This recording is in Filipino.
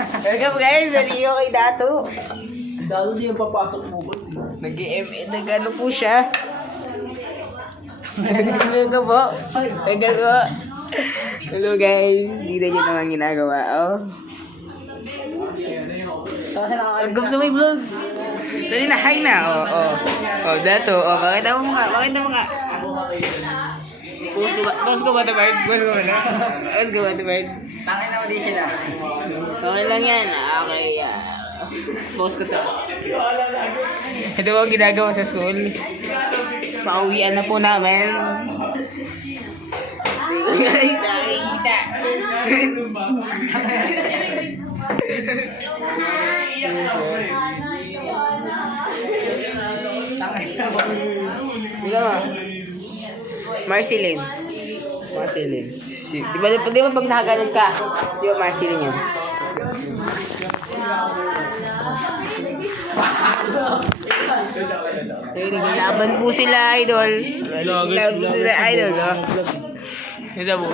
Welcome guys, naliyo kay Dato. Dalo di yung papasok mo boss. Nag-ano po siya. Nag-ano po. Nag-ano. Hello guys, di na nyo naman ginagawa. Oh. Welcome to my vlog. Dali na, hi na. Oh, Dato. Oh, pakita mo nga. Post ko ba ito, Bard? Post ko ba ito, Bard? Tangin na mali sila. Okay lang yan. Okay. Post ko to. Ito po ang ginagawa sa school. Pauwian na po namin. Nakikita. Bila mo? Marceline. Di ba pag nakaganon ka? Di ba Marceline yan? Naglaban po sila, idol. Naglaban po sila, idol. Isa po.